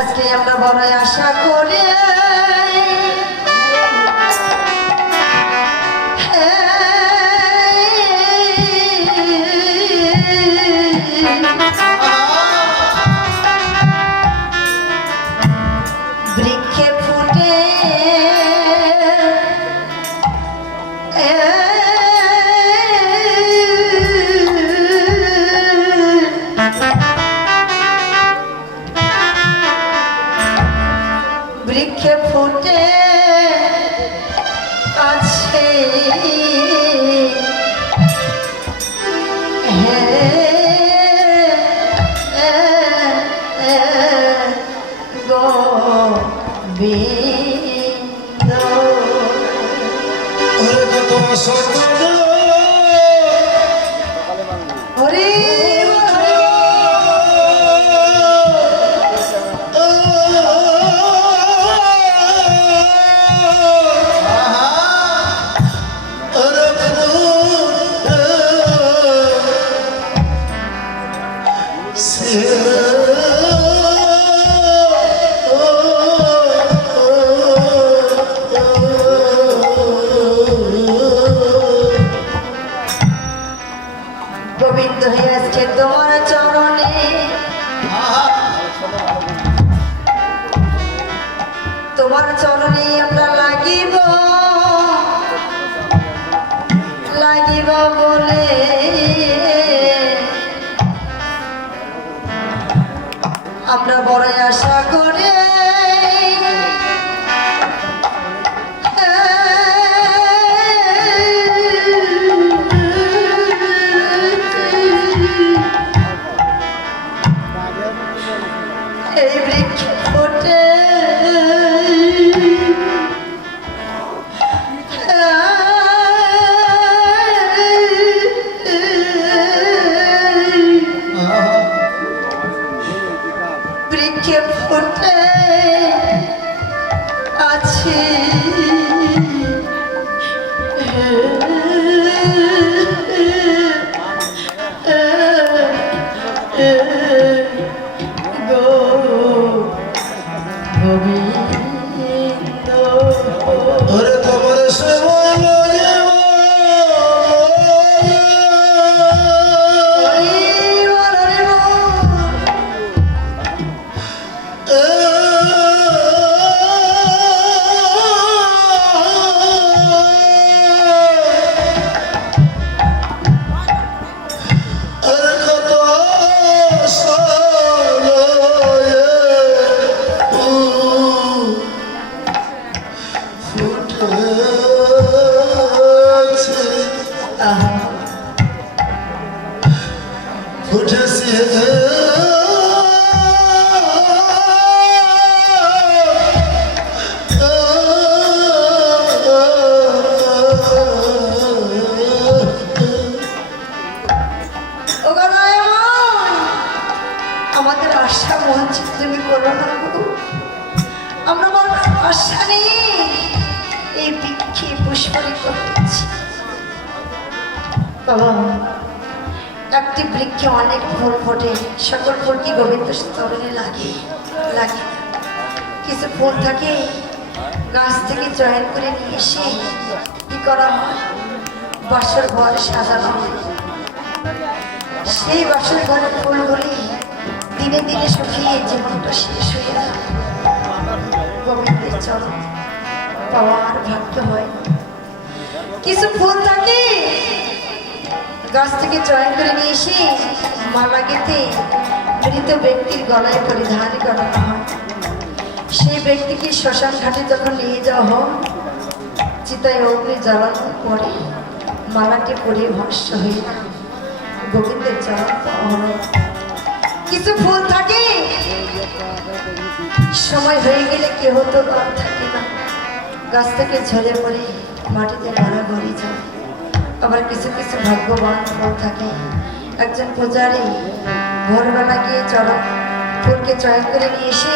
আজকে আমরা বড় আশা করি বৃক্ষে ফুটে বৃক্ষে ফুটে আছে গোবিন্দ ওরে কত সকাল হরি গোবিন্দ হয়ে আসছে তোমার চরণে তোমার চরণে আমরা লাগিব বলে আমরা বড় আশা করে এই বৃক্ষ ফুটে বৃক্ষে ফুটে আছে গোবিন্দ ওরে তোমার সময় লাগে ফুটেছে আমাদের আশা বঞ্চিত তুমি করো না গো। আমরা আমার আশা নেই এই বৃক্ষে পুষ্পারি করতেছি বাবা। একটি বৃক্ষে অনেক ফুল ফোটে, সকল ফুল কি গোবিন্দ স্তবনে লাগে লাগে না। কিছু ফুল থাকে গাছ থেকে চয়ন করে নিয়ে এসে কি করা হয়, বাসর ঘর সাজানো হয়। সেই বাসর ঘরের ফুলগুলি দিনে দিনে শুকিয়ে জীবনটা শেষ হয়ে যায়। গোবিন্দের চরণ পাওয়ার ভাগ্য হয়। কিছু ফুল থাকে গাছ থেকে চয়ন করে নিয়ে এসে মালা গেঁথে মৃত ব্যক্তির গলায় পরিধান করানো হয়। সেই ব্যক্তিকে শ্মশান ঘাটে যখন নিয়ে যাওয়া হয়, চিতায় অগ্নি জ্বালানোর পরে মালাটি পরে ভস্য হয়ে যায়। গোবিন্দের চরণ পাওয়া। কিছু ফুল থাকে সময় হয়ে গেলে কেহ তো আর থাকে না, গাছ থেকে ঝরে পড়ে মাটিতে গড়াগড়ি যায়। আবার কিছু কিছু ভাগ্যবান ফুল থাকে, একজন পূজারী ভোরবেলা গিয়ে চরণ ফুলকে চয়ন করে নিয়ে এসে